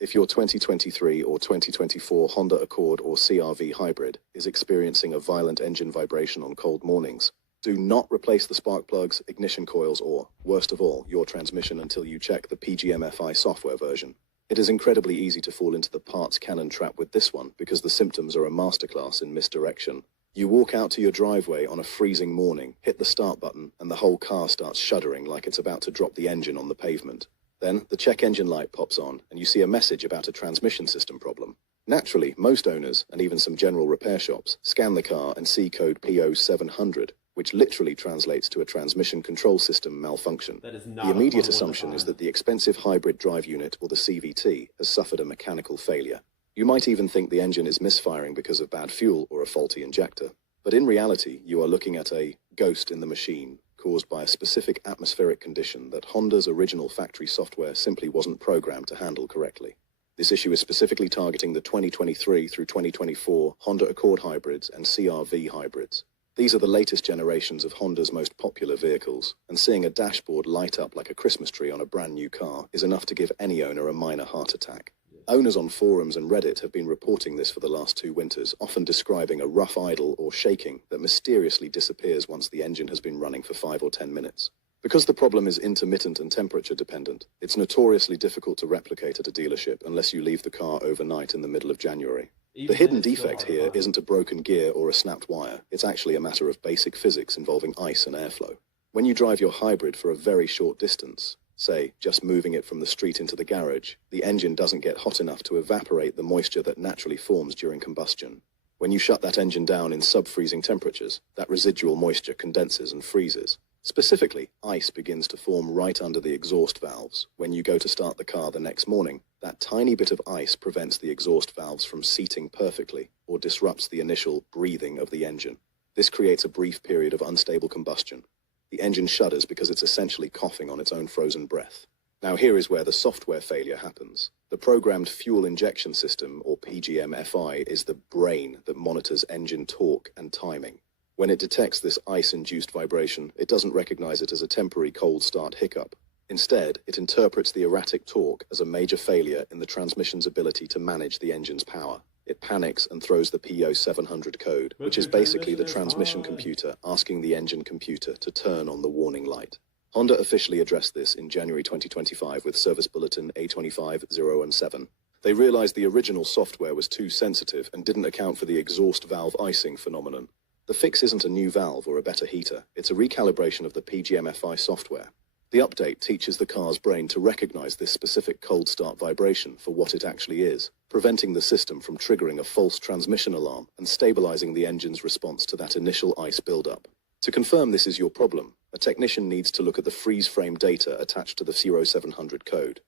If your 2023 or 2024 Honda Accord or CR-V hybrid is experiencing a violent engine vibration on cold mornings, do not replace the spark plugs, ignition coils, or, worst of all, your transmission until you check the PGM-FI software version. It is incredibly easy to fall into the parts cannon trap with this one because the symptoms are a masterclass in misdirection. You walk out to your driveway on a freezing morning, hit the start button, and the whole car starts shuddering like it's about to drop the engine on the pavement. Then, the check engine light pops on, and you see a message about a transmission system problem. Naturally, most owners, and even some general repair shops, scan the car and see code P0700, which literally translates to a transmission control system malfunction. The immediate assumption is that the expensive hybrid drive unit, or the CVT, has suffered a mechanical failure. You might even think the engine is misfiring because of bad fuel or a faulty injector. But in reality, you are looking at a ghost in the machine, caused by a specific atmospheric condition that Honda's original factory software simply wasn't programmed to handle correctly. This issue is specifically targeting the 2023 through 2024 Honda Accord hybrids and CR-V hybrids. These are the latest generations of Honda's most popular vehicles, and seeing a dashboard light up like a Christmas tree on a brand new car is enough to give any owner a minor heart attack. Owners on forums and Reddit have been reporting this for the last 2 winters, often describing a rough idle or shaking that mysteriously disappears once the engine has been running for 5 or 10 minutes. Because the problem is intermittent and temperature dependent, it's notoriously difficult to replicate at a dealership unless you leave the car overnight in the middle of January. The hidden defect here isn't a broken gear or a snapped wire, it's actually a matter of basic physics involving ice and airflow. When you drive your hybrid for a very short distance, say, just moving it from the street into the garage, the engine doesn't get hot enough to evaporate the moisture that naturally forms during combustion. When you shut that engine down in sub-freezing temperatures, that residual moisture condenses and freezes. Specifically, ice begins to form right under the exhaust valves. When you go to start the car the next morning, that tiny bit of ice prevents the exhaust valves from seating perfectly or disrupts the initial breathing of the engine. This creates a brief period of unstable combustion. The engine shudders because it's essentially coughing on its own frozen breath. Now here is where the software failure happens. The programmed fuel injection system, or PGM-FI, is the brain that monitors engine torque and timing. When it detects this ice-induced vibration, it doesn't recognize it as a temporary cold start hiccup. Instead, it interprets the erratic torque as a major failure in the transmission's ability to manage the engine's power. It panics and throws the P0700 code, which is basically the transmission computer asking the engine computer to turn on the warning light. Honda officially addressed this in January 2025 with Service Bulletin A25017. They realized the original software was too sensitive and didn't account for the exhaust valve icing phenomenon. The fix isn't a new valve or a better heater, it's a recalibration of the PGM-FI software. The update teaches the car's brain to recognize this specific cold start vibration for what it actually is, preventing the system from triggering a false transmission alarm and stabilizing the engine's response to that initial ice buildup. To confirm this is your problem, a technician needs to look at the freeze frame data attached to the 0700 code.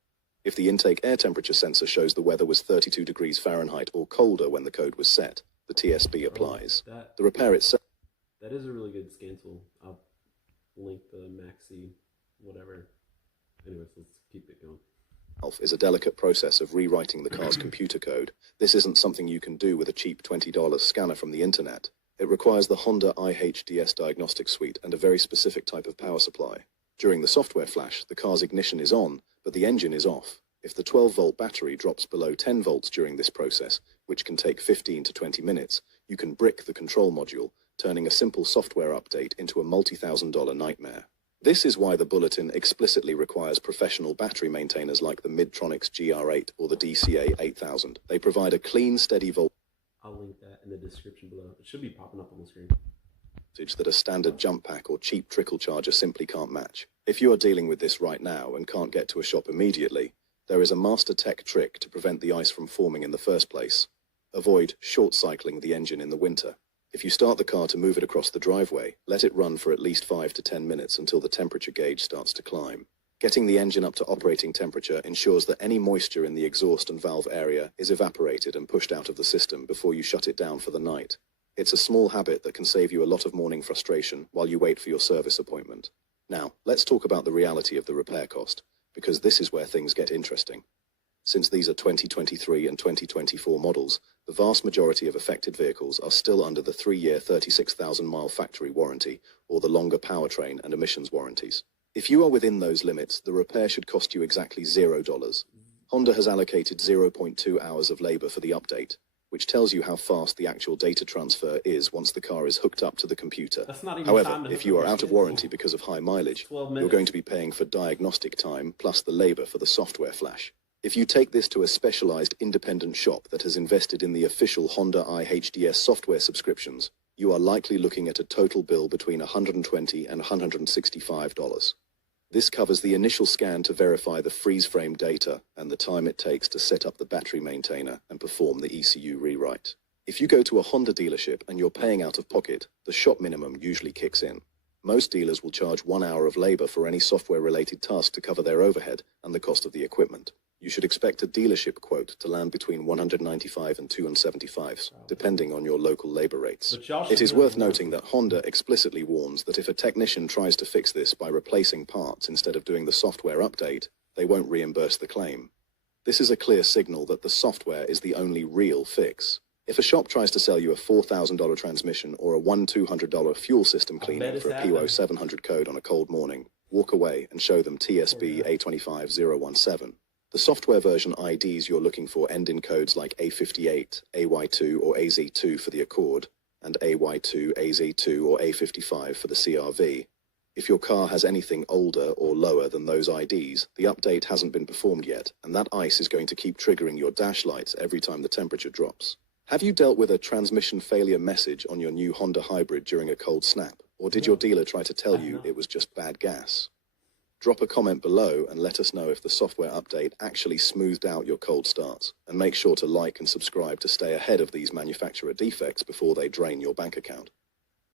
If the intake air temperature sensor shows the weather was 32 degrees Fahrenheit or colder when the code was set, the TSB applies. The repair itself... That is a really good scan tool. I'll link the Maxi whatever. Anyways, let's keep it going. Is a delicate process of rewriting the car's computer code. This isn't something you can do with a cheap $20 scanner from the internet. It requires the Honda IHDS diagnostic suite and a very specific type of power supply. During the software flash, the car's ignition is on, but the engine is off. If the 12-volt battery drops below 10 volts during this process, which can take 15 to 20 minutes, you can brick the control module, turning a simple software update into a multi-$1,000 nightmare. This is why the bulletin explicitly requires professional battery maintainers like the Midtronics GR8 or the DCA 8000. They provide a clean, steady voltage. I'll link that in the description below. It should be popping up on the screen. That a standard jump pack or cheap trickle charger simply can't match. If you are dealing with this right now and can't get to a shop immediately, there is a master tech trick to prevent the ice from forming in the first place. Avoid short-cycling the engine in the winter. If you start the car to move it across the driveway, let it run for at least 5 to 10 minutes until the temperature gauge starts to climb. Getting the engine up to operating temperature ensures that any moisture in the exhaust and valve area is evaporated and pushed out of the system before you shut it down for the night. It's a small habit that can save you a lot of morning frustration while you wait for your service appointment. Now, let's talk about the reality of the repair cost, because this is where things get interesting. Since these are 2023 and 2024 models, the vast majority of affected vehicles are still under the 3-year 36,000-mile factory warranty or the longer powertrain and emissions warranties. If you are within those limits, the repair should cost you exactly $0. Honda has allocated 0.2 hours of labor for the update, which tells you how fast the actual data transfer is once the car is hooked up to the computer. That's not even However, time to if hook you up are your out of schedule. warranty because of high mileage, 12 you're minutes. going to be paying for diagnostic time plus the labor for the software flash. If you take this to a specialized independent shop that has invested in the official Honda iHDS software subscriptions, you are likely looking at a total bill between $120 and $165. This covers the initial scan to verify the freeze frame data and the time it takes to set up the battery maintainer and perform the ECU rewrite. If you go to a Honda dealership and you're paying out of pocket, the shop minimum usually kicks in. Most dealers will charge 1 hour of labor for any software-related task to cover their overhead and the cost of the equipment. You should expect a dealership quote to land between $195 and $275, depending on your local labor rates. But y'all It should is really worth know. noting that Honda explicitly warns that if a technician tries to fix this by replacing parts instead of doing the software update, they won't reimburse the claim. This is a clear signal that the software is the only real fix. If a shop tries to sell you a $4,000 transmission or a $1,200 fuel system bet cleaning it's for a happened. P0700 code on a cold morning, walk away and show them TSB A25017. The software version IDs you're looking for end in codes like A58, AY2 or AZ2 for the Accord, and AY2, AZ2 or A55 for the CRV. If your car has anything older or lower than those IDs, the update hasn't been performed yet, and that ice is going to keep triggering your dash lights every time the temperature drops. Have you dealt with a transmission failure message on your new Honda Hybrid during a cold snap? Or did your dealer try to tell you it was just bad gas? Drop a comment below and let us know if the software update actually smoothed out your cold starts. And make sure to like and subscribe to stay ahead of these manufacturer defects before they drain your bank account.